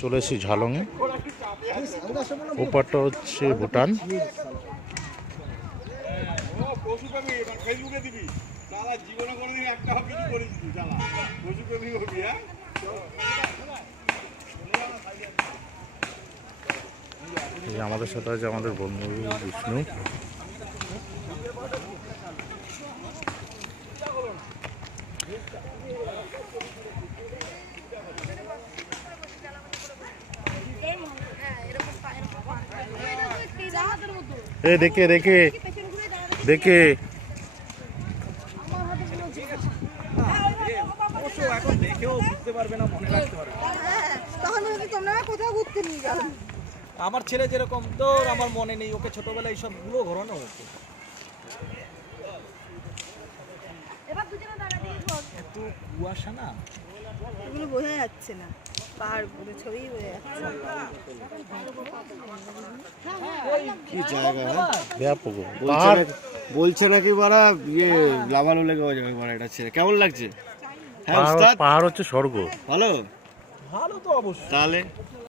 চলে এসেছি ঝালংয়ে। ওপারটা হচ্ছে ভুটান। আমাদের সাথে আছে আমাদের বন্ধু বিষ্ণু। দেখে দেখে দেখে আমার ছেলে যেরকম তোর আমার মনে নেই, ওকে ছোটবেলায় এইসব গুলো ঘোরানো হতো। এত কুয়াশা না, এগুলো বোঝা যাচ্ছে না, পাহাড় পুরো ছবি বোঝা যাচ্ছে। কি জায়গা বলছে নাকি বারা ইয়ে লাভালো লেগে যাবে বারা, এটা ছেড়ে কেমন লাগছে? পাহাড় হচ্ছে স্বর্গ। ভালো ভালো তো অবশ্যই। তাহলে